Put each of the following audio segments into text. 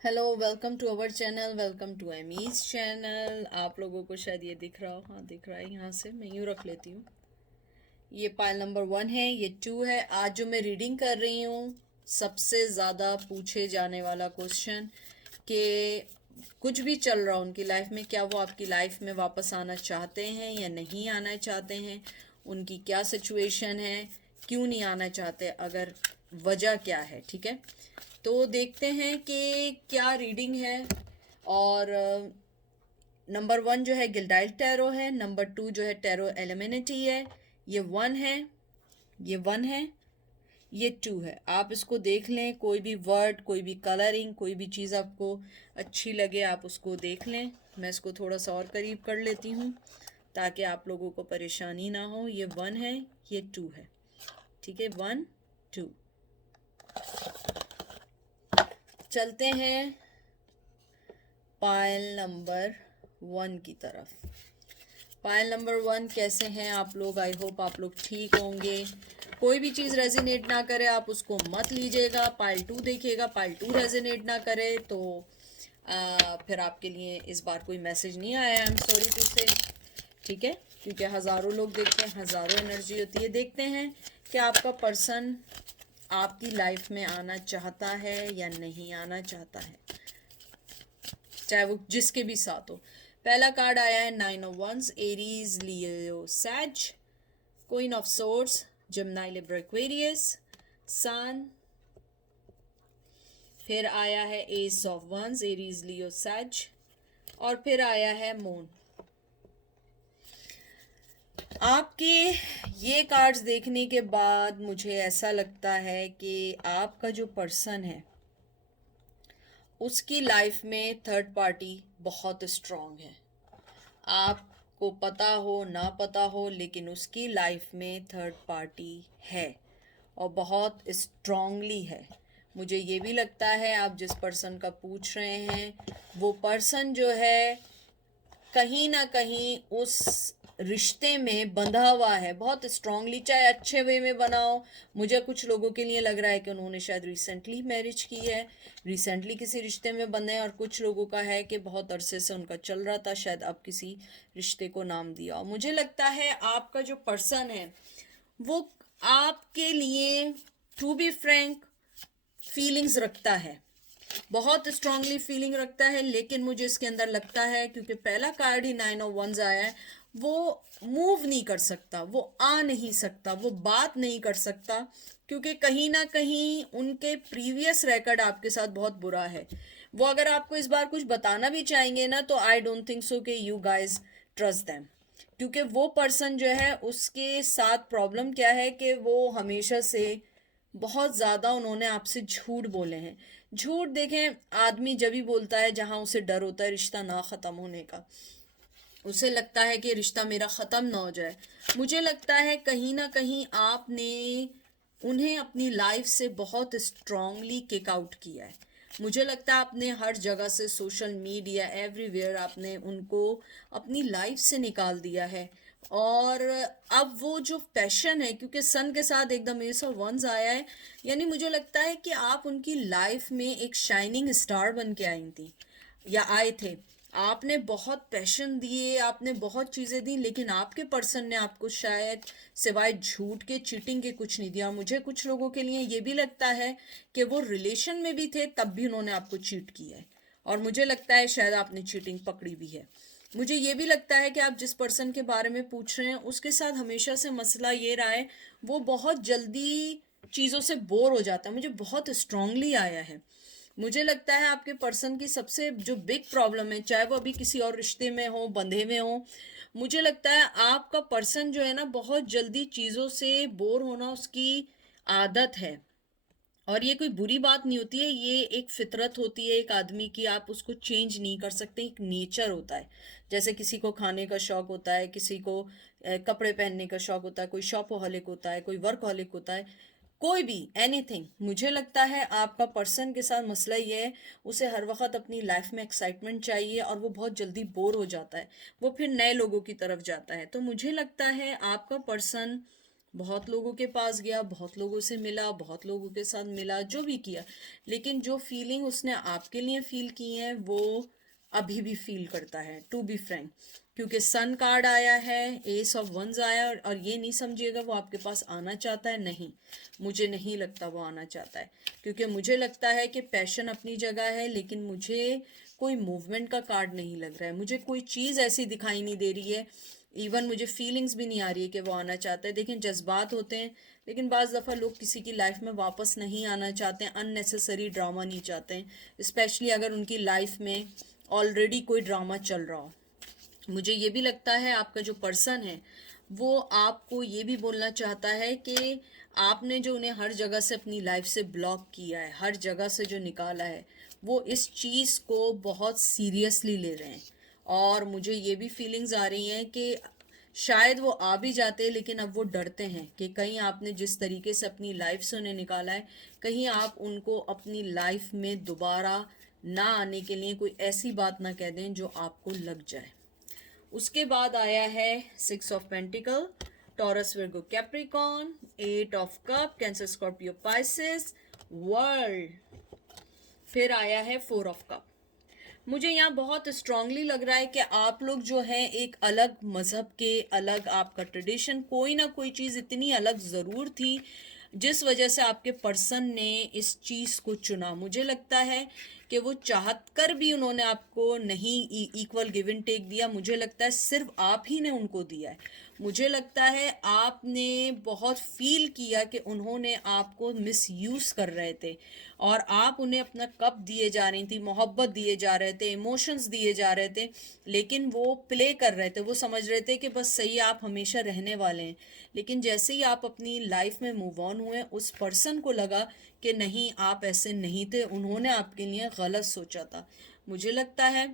Hello, welcome to our channel, welcome to Amy's channel. आप लोगों को शायद ये दिख रहा हो। हाँ, दिख रहा है। यहाँ से मैं यूँ रख लेती हूँ। ये पाइल नंबर 1 है, ये 2 है। आज जो मैं रीडिंग कर रही हूँ, सबसे ज़्यादा पूछे जाने वाला क्वेश्चन कि कुछ भी चल रहा हो उनकी लाइफ में, क्या वो आपकी लाइफ में वापस आना चाहते हैं या नहीं आना चाहते हैं, उनकी क्या सिचुएशन है, क्यों नहीं आना चाहते, अगर वजह क्या है। ठीक है, तो देखते हैं कि क्या रीडिंग है। और नंबर 1 जो है गिल्डाइल टैरो है, नंबर 2 जो है टैरो एलिमिनिटी है। ये 1 है, ये 1 है, ये 2 है। आप इसको देख लें, कोई भी वर्ड, कोई भी कलरिंग, कोई भी चीज़ आपको अच्छी लगे आप उसको देख लें। मैं इसको थोड़ा सा और करीब कर लेती हूँ ताकि आप लोगों को परेशानी ना हो। ये 1 है, ये 2 है। ठीक है, 1 2। चलते हैं पायल नंबर 1 की तरफ। पायल नंबर 1 कैसे हैं आप लोग? आई होप आप लोग ठीक होंगे। कोई भी चीज़ रेजिनेट ना करे आप उसको मत लीजिएगा। पायल 2 देखिएगा, पायल 2 रेजिनेट ना करे तो फिर आपके लिए इस बार कोई मैसेज नहीं आया। आई एम सॉरी टू से। ठीक है, क्योंकि हज़ारों लोग देखते हैं, हज़ारों एनर्जी होती है। देखते हैं कि आपका पर्सन आपकी लाइफ में आना चाहता है या नहीं आना चाहता है, चाहे वो जिसके भी साथ हो। पहला कार्ड आया है 9 of wands, Aries, Leo, sage, queen of swords, Gemini, Libra, Aquarius, sun. फिर आया है ace of wands, Aries, Leo, sage, और फिर आया है मून। आपके ये कार्ड्स देखने के बाद मुझे ऐसा लगता है कि आपका जो पर्सन है उसकी लाइफ में थर्ड पार्टी बहुत स्ट्रांग है। आपको पता हो ना पता हो, लेकिन उसकी लाइफ में थर्ड पार्टी है और बहुत स्ट्रांगली है। मुझे ये भी लगता है आप जिस पर्सन का पूछ रहे हैं वो पर्सन जो है कहीं ना कहीं उस रिश्ते में बंधा हुआ है बहुत स्ट्रांगली, चाहे अच्छे वे में बनाओ। मुझे कुछ लोगों के लिए लग रहा है कि उन्होंने शायद रिसेंटली मैरिज की है, रिसेंटली किसी रिश्ते में बंधे हैं, और कुछ लोगों का है कि बहुत अरसे से उनका चल रहा था, शायद अब किसी रिश्ते को नाम दिया। और मुझे लगता है आपका जो पर्सन है वो आपके लिए, टू बी फ्रैंक, फीलिंग्स रखता है, बहुत स्ट्रांगली फीलिंग रखता है। लेकिन मुझे इसके अंदर लगता है, क्योंकि पहला कार्ड ही 9 ऑफ वंस आया है, वो मूव नहीं कर सकता, वो आ नहीं सकता, वो बात नहीं कर सकता, क्योंकि कहीं ना कहीं उनके प्रीवियस रिकॉर्ड आपके साथ बहुत बुरा है। वो अगर आपको इस बार कुछ बताना भी चाहेंगे ना तो आई डोंट थिंक सो कि यू गाइज ट्रस्ट देम, क्योंकि वो पर्सन जो है उसके साथ प्रॉब्लम क्या है कि वो हमेशा से बहुत ज़्यादा उन्होंने आपसे झूठ बोले हैं। झूठ देखें, आदमी जब भी बोलता है जहाँ उसे डर होता है रिश्ता ना ख़त्म होने का, उसे लगता है कि रिश्ता मेरा ख़त्म ना हो जाए। मुझे लगता है कहीं ना कहीं आपने उन्हें अपनी लाइफ से बहुत स्ट्रांगली किक आउट किया है। मुझे लगता है आपने हर जगह से, सोशल मीडिया, एवरीवेयर, आपने उनको अपनी लाइफ से निकाल दिया है। और अब वो जो पैशन है, क्योंकि सन के साथ एकदम एस ऑफ वंस आया है, यानी मुझे लगता है कि आप उनकी लाइफ में एक शाइनिंग स्टार बन के आई थी या आए थे। आपने बहुत पैशन दिए, आपने बहुत चीज़ें दी, लेकिन आपके पर्सन ने आपको शायद सिवाय झूठ के, चीटिंग के कुछ नहीं दिया। मुझे कुछ लोगों के लिए ये भी लगता है कि वो रिलेशन में भी थे तब भी उन्होंने आपको चीट किया है, और मुझे लगता है शायद आपने चीटिंग पकड़ी भी है। मुझे ये भी लगता है कि आप जिस पर्सन के बारे में पूछ रहे हैं उसके साथ हमेशा से मसला ये रहा है, वो बहुत जल्दी चीज़ों से बोर हो जाता है। मुझे बहुत स्ट्रांगली आया है। मुझे लगता है आपके पर्सन की सबसे जो बिग प्रॉब्लम है, चाहे वो अभी किसी और रिश्ते में हो, बंधे हुए हो, मुझे लगता है आपका पर्सन जो है ना बहुत जल्दी चीज़ों से बोर होना उसकी आदत है। और ये कोई बुरी बात नहीं होती है, ये एक फितरत होती है एक आदमी की, आप उसको चेंज नहीं कर सकते, एक नेचर होता है। जैसे किसी को खाने का शौक होता है, किसी को कपड़े पहनने का शौक होता है, कोई शॉपहॉलिक होता है, कोई वर्कहॉलिक होता है, कोई भी एनीथिंग। मुझे लगता है आपका पर्सन के साथ मसला ये है, उसे हर वक्त अपनी लाइफ में एक्साइटमेंट चाहिए और वो बहुत जल्दी बोर हो जाता है, वो फिर नए लोगों की तरफ जाता है। तो मुझे लगता है आपका पर्सन बहुत लोगों के पास गया, बहुत लोगों से मिला, बहुत लोगों के साथ मिला, जो भी किया, लेकिन जो फीलिंग उसने आपके लिए फील की है वो अभी भी फील करता है, टू बी फ्रैंक। क्योंकि सन कार्ड आया है, एस ऑफ वंस आया, और ये नहीं समझिएगा वो आपके पास आना चाहता है, नहीं, मुझे नहीं लगता वो आना चाहता है। क्योंकि मुझे लगता है कि पैशन अपनी जगह है, लेकिन मुझे कोई मूवमेंट का कार्ड नहीं लग रहा है, मुझे कोई चीज़ ऐसी दिखाई नहीं दे रही है, इवन मुझे फीलिंग्स भी नहीं आ रही है कि वो आना चाहता है। देखिए, जज्बात होते हैं, लेकिन बाज़ दफ़ा लोग किसी की लाइफ में वापस नहीं आना चाहते हैं, अननेसेसरी ड्रामा नहीं चाहते हैं, स्पेशली अगर उनकी लाइफ में ऑलरेडी कोई ड्रामा चल रहा हो। मुझे ये भी लगता है आपका जो पर्सन है वो आपको ये भी बोलना चाहता है कि आपने जो उन्हें हर जगह से अपनी लाइफ से ब्लॉक किया है, हर जगह से जो निकाला है, वो इस चीज़ को बहुत सीरियसली ले रहे हैं। और मुझे ये भी फीलिंग्स आ रही हैं कि शायद वो आ भी जाते हैं, लेकिन अब वो डरते हैं कि कहीं आपने जिस तरीके से अपनी लाइफ से उन्हें निकाला है, कहीं आप उनको अपनी लाइफ में दोबारा ना आने के लिए कोई ऐसी बात ना कह दें जो आपको लग जाए। उसके बाद आया है 6 of pentacle, taurus Virgo Capricorn, 8 of cup, cancer Scorpio Pisces, world. फिर आया है 4 ऑफ कप। मुझे यहाँ बहुत स्ट्रांगली लग रहा है कि आप लोग जो है एक अलग मज़हब के, अलग आपका ट्रेडिशन, कोई ना कोई चीज़ इतनी अलग ज़रूर थी जिस वजह से आपके पर्सन ने इस चीज़ को चुना। मुझे लगता है कि वो चाहत कर भी उन्होंने आपको नहीं इक्वल गिव एंड टेक दिया, मुझे लगता है सिर्फ आप ही ने उनको दिया है। मुझे लगता है आपने बहुत फील किया कि उन्होंने आपको मिसयूज़ कर रहे थे, और आप उन्हें अपना कप दिए जा रही थी, मोहब्बत दिए जा रहे थे, इमोशंस दिए जा रहे थे, लेकिन वो प्ले कर रहे थे, वो समझ रहे थे कि बस सही आप हमेशा रहने वाले हैं। लेकिन जैसे ही आप अपनी लाइफ में मूव ऑन हुए, उस पर्सन को लगा कि नहीं, आप ऐसे नहीं थे, उन्होंने आपके लिए गलत सोचा था। मुझे लगता है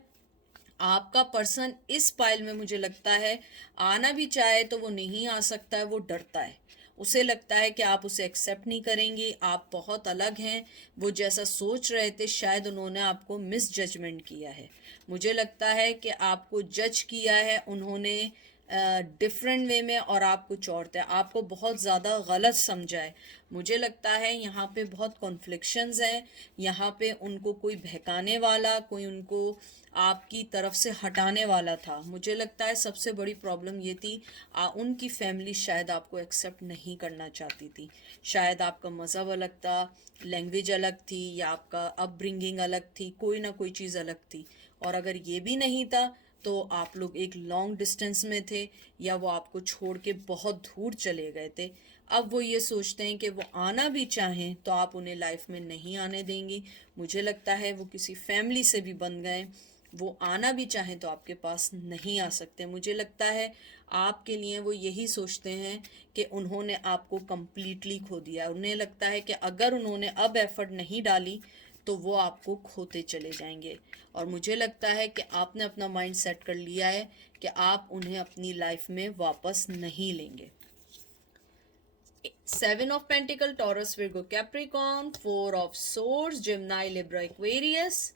आपका पर्सन इस पाइल में, मुझे लगता है, आना भी चाहे तो वो नहीं आ सकता है, वो डरता है। उसे लगता है कि आप उसे एक्सेप्ट नहीं करेंगे, आप बहुत अलग हैं, वो जैसा सोच रहे थे शायद उन्होंने आपको मिस जजमेंट किया है। मुझे लगता है कि आपको जज किया है उन्होंने डिफरेंट वे में, और आप कुछ और थे, आपको बहुत ज़्यादा गलत समझा है। मुझे लगता है यहाँ पे बहुत कॉन्फ्लिक्शंस हैं, यहाँ पे उनको कोई बहकाने वाला, कोई उनको आपकी तरफ से हटाने वाला था। मुझे लगता है सबसे बड़ी प्रॉब्लम ये थी, उनकी फैमिली शायद आपको एक्सेप्ट नहीं करना चाहती थी। शायद आपका मज़हब अलग था, लैंग्वेज अलग थी, या आपका अपब्रिंगिंग अलग थी, कोई ना कोई चीज़ अलग थी। और अगर ये भी नहीं था तो आप लोग एक लॉन्ग डिस्टेंस में थे, या वो आपको छोड़ के बहुत दूर चले गए थे। अब वो ये सोचते हैं कि वो आना भी चाहें तो आप उन्हें लाइफ में नहीं आने देंगी। मुझे लगता है वो किसी फैमिली से भी बंध गए, वो आना भी चाहें तो आपके पास नहीं आ सकते। मुझे लगता है आपके लिए वो यही सोचते हैं कि उन्होंने आपको कंप्लीटली खो दिया। उन्हें लगता है कि अगर उन्होंने अब एफर्ट नहीं डाली तो वो आपको खोते चले जाएंगे। और मुझे लगता है कि आपने अपना माइंड सेट कर लिया है कि आप उन्हें अपनी लाइफ में वापस नहीं लेंगे। 7 of pentacle, taurus Virgo Capricorn, 4 of swords, Gemini Libra Aquarius,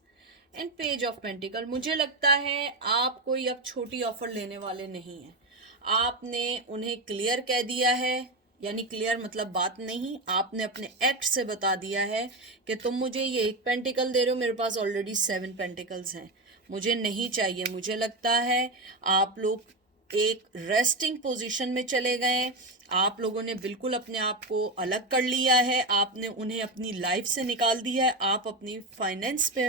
and page of pentacle. मुझे लगता है आप कोई अब छोटी ऑफर लेने वाले नहीं हैं। आपने उन्हें क्लियर कह दिया है, यानी क्लियर मतलब बात नहीं, आपने अपने एक्ट से बता दिया है कि तुम मुझे ये 1 पेंटिकल दे रहे हो, मेरे पास ऑलरेडी 7 पेंटिकल्स हैं, मुझे नहीं चाहिए। मुझे लगता है आप लोग एक रेस्टिंग पोजीशन में चले गए। आप लोगों ने बिल्कुल अपने आप को अलग कर लिया है, आपने उन्हें अपनी लाइफ से निकाल दिया है। आप अपनी फाइनेंस पे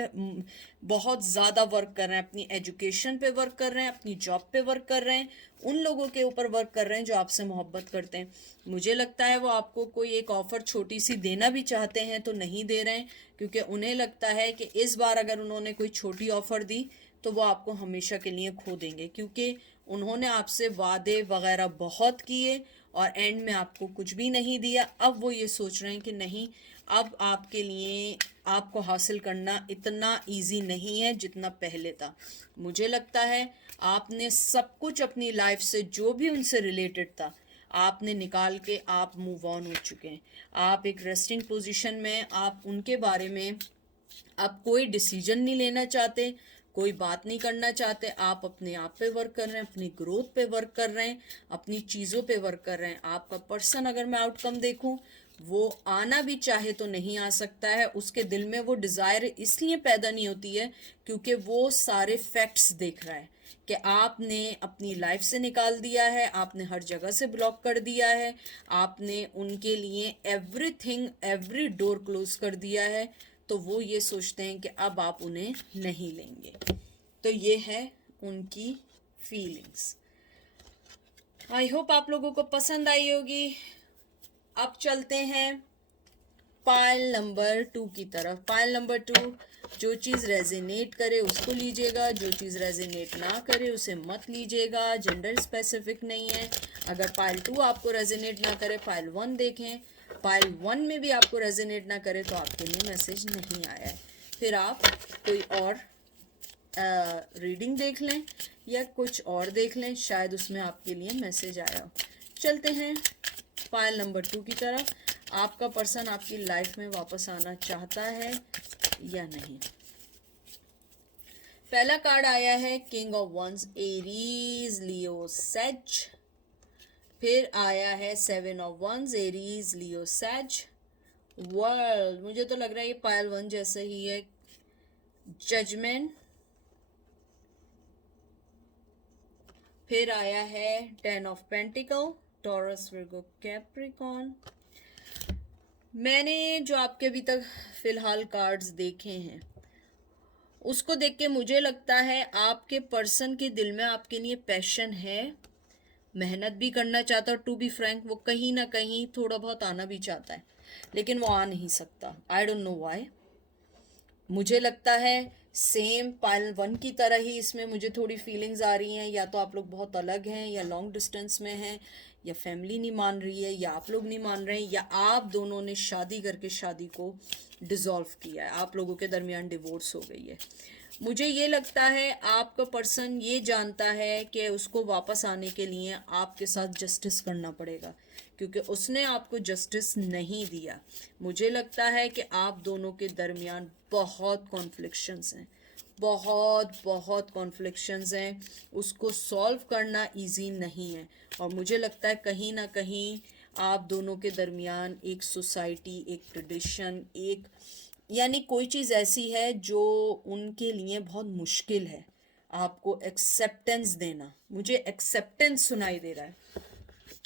बहुत ज़्यादा वर्क कर रहे हैं, अपनी एजुकेशन पे वर्क कर रहे हैं, अपनी जॉब पे वर्क कर रहे हैं, उन लोगों के ऊपर वर्क कर रहे हैं जो आपसे मोहब्बत करते हैं। मुझे लगता है वो आपको कोई एक ऑफ़र छोटी सी देना भी चाहते हैं तो नहीं दे रहे हैं, क्योंकि उन्हें लगता है कि इस बार अगर उन्होंने कोई छोटी ऑफ़र दी तो वो आपको हमेशा के लिए खो देंगे, क्योंकि उन्होंने आपसे वादे वगैरह बहुत किए और एंड में आपको कुछ भी नहीं दिया। अब वो ये सोच रहे हैं कि नहीं, अब आपके लिए आपको हासिल करना इतना इजी नहीं है जितना पहले था। मुझे लगता है आपने सब कुछ अपनी लाइफ से जो भी उनसे रिलेटेड था आपने निकाल के आप मूव ऑन हो चुके हैं। आप एक रेस्टिंग पोजीशन में, आप उनके बारे में अब कोई डिसीजन नहीं लेना चाहते, कोई बात नहीं करना चाहते, आप अपने आप पे वर्क कर रहे हैं, अपनी ग्रोथ पे वर्क कर रहे हैं, अपनी चीज़ों पे वर्क कर रहे हैं। आपका पर्सन अगर मैं आउटकम देखूं, वो आना भी चाहे तो नहीं आ सकता है। उसके दिल में वो डिज़ायर इसलिए पैदा नहीं होती है क्योंकि वो सारे फैक्ट्स देख रहा है कि आपने अपनी लाइफ से निकाल दिया है, आपने हर जगह से ब्लॉक कर दिया है, आपने उनके लिए एवरीथिंग, एवरी डोर क्लोज कर दिया है। तो वो ये सोचते हैं कि अब आप उन्हें नहीं लेंगे। तो ये है उनकी फीलिंग्स। आई होप आप लोगों को पसंद आई होगी। अब चलते हैं पाइल नंबर 2 की तरफ। पाइल नंबर 2, जो चीज़ रेजिनेट करे उसको लीजिएगा, जो चीज़ रेजिनेट ना करे उसे मत लीजिएगा। जेंडर स्पेसिफिक नहीं है। अगर पाइल 2 आपको रेजिनेट ना करे, पाइल 1 देखें। पाइल 1 में भी आपको रेजिनेट ना करे तो आपके लिए मैसेज नहीं आया है। फिर आप कोई और रीडिंग देख लें या कुछ और देख लें, शायद उसमें आपके लिए मैसेज आया हो। चलते हैं पाइल नंबर 2 की तरफ। आपका पर्सन आपकी लाइफ में वापस आना चाहता है या नहीं। पहला कार्ड आया है king of wands, Aries, Leo, Sag. फिर आया है 7 of wands, Aries, Leo, Sag, world. मुझे तो लग रहा है ये पाइल 1 जैसा ही है। जजमेंट। फिर आया है 10 of pentacle, taurus, Virgo, Capricorn. मैंने जो आपके अभी तक फिलहाल कार्ड्स देखे हैं उसको देख के मुझे लगता है आपके पर्सन के दिल में आपके लिए पैशन है, मेहनत भी करना चाहता है। टू बी फ्रैंक, वो कहीं ना कहीं थोड़ा बहुत आना भी चाहता है लेकिन वो आ नहीं सकता। I don't know why. मुझे लगता है सेम पाइल 1 की तरह ही इसमें मुझे थोड़ी फीलिंग्स आ रही हैं। या तो आप लोग बहुत अलग हैं, या लॉन्ग डिस्टेंस में हैं, या फैमिली नहीं मान रही है, या आप लोग नहीं मान रहे हैं, या आप दोनों ने शादी करके शादी को डिसॉल्व किया है, आप लोगों के दरमियान डिवोर्स हो गई है। मुझे ये लगता है आपका पर्सन ये जानता है कि उसको वापस आने के लिए आपके साथ जस्टिस करना पड़ेगा, क्योंकि उसने आपको जस्टिस नहीं दिया। मुझे लगता है कि आप दोनों के दरमियान बहुत कॉन्फ्लिक्शंस हैं, बहुत बहुत कॉन्फ्लिक्शंस हैं। उसको सॉल्व करना इजी नहीं है। और मुझे लगता है कहीं ना कहीं आप दोनों के दरमियान एक सोसाइटी, एक ट्रेडिशन, एक यानी कोई चीज़ ऐसी है जो उनके लिए बहुत मुश्किल है आपको एक्सेप्टेंस देना। मुझे एक्सेप्टेंस सुनाई दे रहा है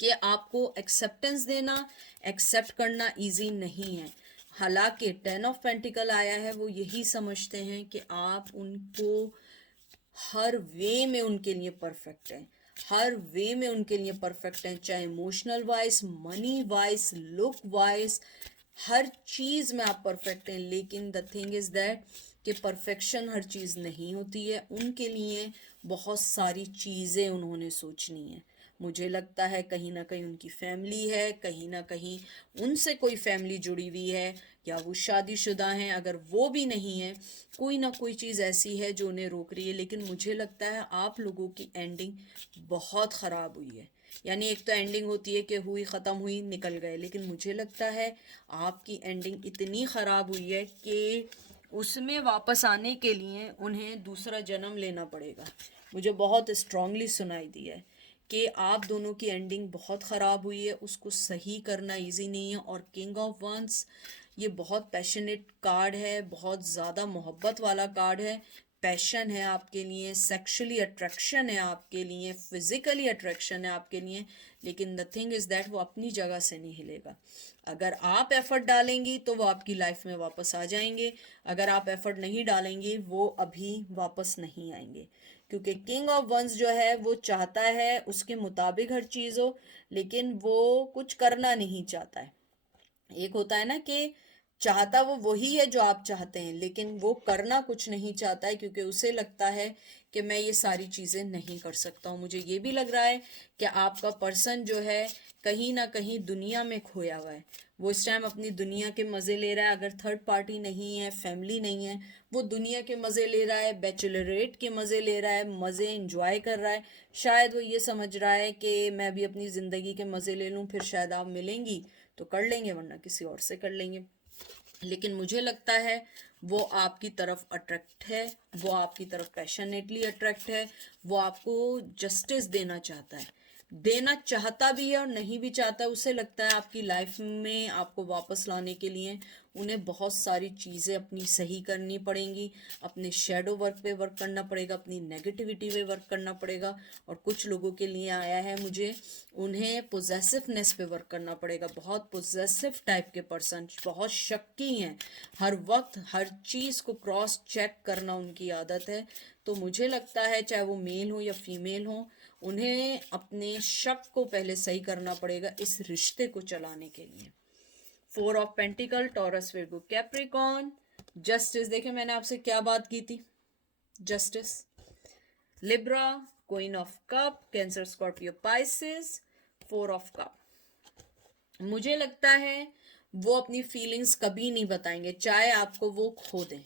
कि आपको एक्सेप्टेंस देना, एक्सेप्ट करना इजी नहीं है। हालांकि 10 ऑफ पेंटिकल आया है, वो यही समझते हैं कि आप उनको हर वे में उनके लिए परफेक्ट हैं, हर वे में उनके लिए परफेक्ट हैं, चाहे emotional wise, money wise, look wise, हर चीज़ में आप परफेक्ट हैं। लेकिन द थिंग इज़ दैट कि परफेक्शन हर चीज़ नहीं होती है। उनके लिए बहुत सारी चीज़ें उन्होंने सोचनी है। मुझे लगता है कहीं ना कहीं उनकी फैमिली है, कहीं ना कहीं उनसे कोई फैमिली जुड़ी हुई है, या वो शादीशुदा हैं। अगर वो भी नहीं है, कोई ना कोई चीज़ ऐसी है जो उन्हें रोक रही है। लेकिन मुझे लगता है आप लोगों की एंडिंग बहुत ख़राब हुई है। यानी एक तो एंडिंग होती है कि हुई, ख़त्म हुई, निकल गए, लेकिन मुझे लगता है आपकी एंडिंग इतनी ख़राब हुई है कि उसमें वापस आने के लिए उन्हें दूसरा जन्म लेना पड़ेगा। मुझे बहुत स्ट्रांगली सुनाई दिया है कि आप दोनों की एंडिंग बहुत ख़राब हुई है, उसको सही करना इजी नहीं है। और किंग ऑफ वंस ये बहुत पैशनेट कार्ड है, बहुत ज़्यादा मोहब्बत वाला कार्ड है। पैशन है आपके लिए, सेक्सुअली अट्रैक्शन है आपके लिए, फिजिकली अट्रैक्शन है आपके लिए। लेकिन द थिंग इज़ दैट वो अपनी जगह से नहीं हिलेगा। अगर आप एफर्ट डालेंगी तो वो आपकी लाइफ में वापस आ जाएंगे, अगर आप एफर्ट नहीं डालेंगे वो अभी वापस नहीं आएंगे। क्योंकि किंग ऑफ वंस जो है वो चाहता है उसके मुताबिक हर चीज़ हो, लेकिन वो कुछ करना नहीं चाहता है। एक होता है ना कि चाहता वो वही है जो आप चाहते हैं, लेकिन वो करना कुछ नहीं चाहता है, क्योंकि उसे लगता है कि मैं ये सारी चीज़ें नहीं कर सकता हूँ। मुझे ये भी लग रहा है कि आपका पर्सन जो है कहीं ना कहीं दुनिया में खोया हुआ है। वो इस टाइम अपनी दुनिया के मज़े ले रहा है। अगर थर्ड पार्टी नहीं है, फैमिली नहीं है, वो दुनिया के मज़े ले रहा है, बैचलरेट के मज़े ले रहा है, मज़े इंजॉय कर रहा है। शायद वो ये समझ रहा है कि मैं भी अपनी ज़िंदगी के मज़े ले लूँ, फिर शायद आप मिलेंगी तो कर लेंगे, वरना किसी और से कर लेंगे। लेकिन मुझे लगता है वो आपकी तरफ अट्रैक्ट है, वो आपकी तरफ पैशनेटली अट्रैक्ट है, वो आपको जस्टिस देना चाहता भी है और नहीं भी चाहता। उसे लगता है आपकी लाइफ में आपको वापस लाने के लिए उन्हें बहुत सारी चीज़ें अपनी सही करनी पड़ेंगी, अपने शेडो वर्क पे वर्क करना पड़ेगा, अपनी नेगेटिविटी पे वर्क करना पड़ेगा। और कुछ लोगों के लिए आया है मुझे, उन्हें पोजेसिवनेस पे वर्क करना पड़ेगा। बहुत पोजेसिव टाइप के पर्सन, बहुत शक्की हैं, हर वक्त हर चीज़ को क्रॉस चेक करना उनकी आदत है। तो मुझे लगता है चाहे वो मेल हो या फीमेल हो, उन्हें अपने शक को पहले सही करना पड़ेगा इस रिश्ते को चलाने के लिए। 4 of pentacle, taurus, Virgo, Capricorn, justice. देखे मैंने आपसे क्या बात की थी, justice. Libra, queen of cup, cancer, Scorpio, Pisces, 4 of cup. मुझे लगता है वो अपनी फीलिंग्स कभी नहीं बताएंगे, चाहे आपको वो खो दें,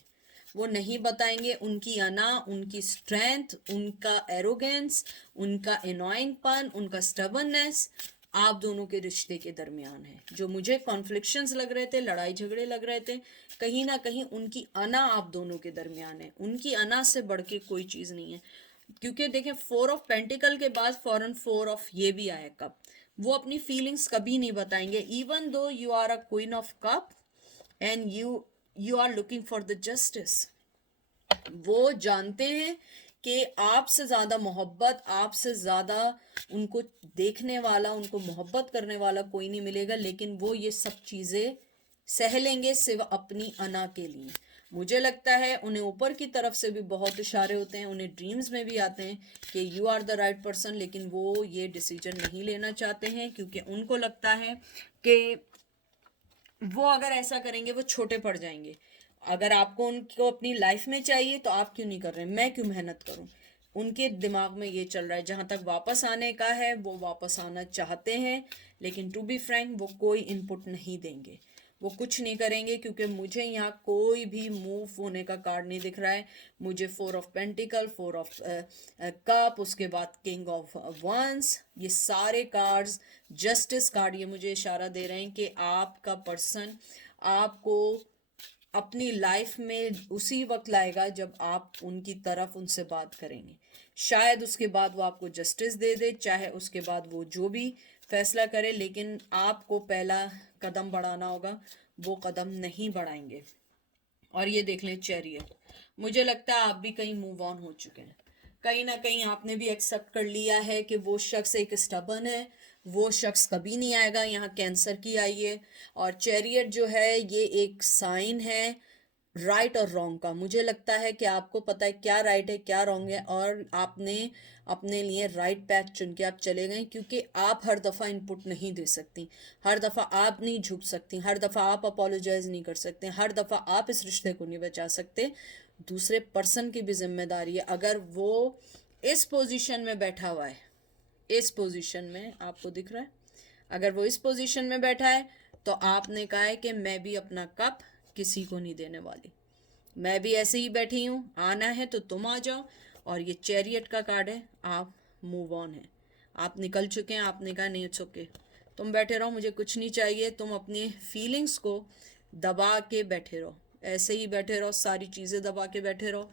वो नहीं बताएंगे। उनकी अना, उनकी स्ट्रेंथ, उनका एरोगेंस, उनका एनोइंगपन, उनका स्टबर्ननेस आप दोनों के रिश्ते के दरमियान है। जो मुझे कॉन्फ्लिक्शंस लग रहे थे, लड़ाई झगड़े लग रहे थे, कहीं ना कहीं उनकी अना आप दोनों के दरमियान है। उनकी अना से बढ़ के कोई चीज़ नहीं है, क्योंकि देखें 4 ऑफ पेंटिकल के बाद फौरन 4 ऑफ ये भी आया, कप। वो अपनी फीलिंग्स कभी नहीं बताएंगे, even though you are a queen of cup and you are looking for the justice. वो जानते हैं कि आपसे ज़्यादा मोहब्बत, आपसे ज़्यादा उनको देखने वाला, उनको मोहब्बत करने वाला कोई नहीं मिलेगा, लेकिन वो ये सब चीज़ें सह लेंगे सिर्फ अपनी अना के लिए। मुझे लगता है उन्हें ऊपर की तरफ से भी बहुत इशारे होते हैं, उन्हें ड्रीम्स में भी आते हैं कि you are the right person, लेकिन वो ये डिसीजन नहीं लेना चाहते हैं, क्योंकि उनको लगता है कि वो अगर ऐसा करेंगे वो छोटे पड़ जाएंगे। अगर आपको उनको अपनी लाइफ में चाहिए तो आप क्यों नहीं कर रहे, मैं क्यों मेहनत करूं। उनके दिमाग में ये चल रहा है। जहां तक वापस आने का है, वो वापस आना चाहते हैं, लेकिन टू बी फ्रैंक वो कोई इनपुट नहीं देंगे, वो कुछ नहीं करेंगे, क्योंकि मुझे यहाँ कोई भी मूव होने का कार्ड नहीं दिख रहा है। मुझे 4 ऑफ पेंटिकल, 4 ऑफ कप, उसके बाद किंग ऑफ वंस, ये सारे कार्ड्स, जस्टिस कार्ड, ये मुझे इशारा दे रहे हैं कि आपका पर्सन आपको अपनी लाइफ में उसी वक्त लाएगा जब आप उनकी तरफ उनसे बात करेंगे। शायद उसके बाद वो आपको जस्टिस दे दे, चाहे उसके बाद वो जो भी फैसला करे, लेकिन आपको पहला कदम बढ़ाना होगा, वो कदम नहीं बढ़ाएंगे। और ये देख लें चैरियट, मुझे लगता है आप भी कहीं मूव ऑन हो चुके हैं, कहीं ना कहीं आपने भी एक्सेप्ट कर लिया है कि वो शख्स एक स्टबर्न है, वो शख्स कभी नहीं आएगा। यहाँ कैंसर की आई है, और चैरियट जो है ये एक साइन है राइट और रॉन्ग का। मुझे लगता है कि आपको पता है क्या राइट है क्या रॉन्ग है, और आपने अपने लिए राइट पैथ चुन के आप चले गए, क्योंकि आप हर दफ़ा इनपुट नहीं दे सकती, हर दफ़ा आप नहीं झुक सकती, हर दफ़ा आप अपोलोजाइज नहीं कर सकते, हर दफ़ा आप इस रिश्ते को नहीं बचा सकते। दूसरे पर्सन की भी जिम्मेदारी है। अगर वो इस पोजीशन में बैठा हुआ है, इस पोजीशन में आपको दिख रहा है, अगर वो इस पोजीशन में बैठा है, तो आपने कहा है कि मैं भी अपना कप किसी को नहीं देने वाली, मैं भी ऐसे ही बैठी हूँ, आना है तो तुम आ जाओ। और ये चैरियट का कार्ड है, आप मूव ऑन है, आप निकल चुके हैं, आपने कहा नहीं इट्स ओके, तुम बैठे रहो, मुझे कुछ नहीं चाहिए। तुम अपनी फीलिंग्स को दबा के बैठे रहो, ऐसे ही बैठे रहो, सारी चीज़ें दबा के बैठे रहो,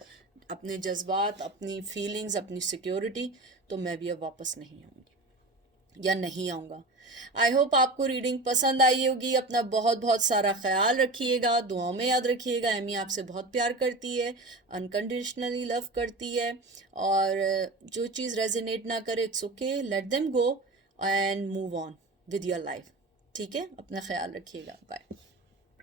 अपने जज्बात, अपनी फीलिंग्स, अपनी सिक्योरिटी। तो मैं भी अब वापस नहीं आऊँगी या नहीं आऊँगा। आई होप आपको रीडिंग पसंद आई होगी। अपना बहुत बहुत सारा ख्याल रखिएगा, दुआओं में याद रखिएगा। एमी आपसे बहुत प्यार करती है, अनकंडीशनली लव करती है, और जो चीज़ रेजोनेट ना करे it's okay, let them go and move on with your life. ठीक है, अपना ख्याल रखिएगा, बाय।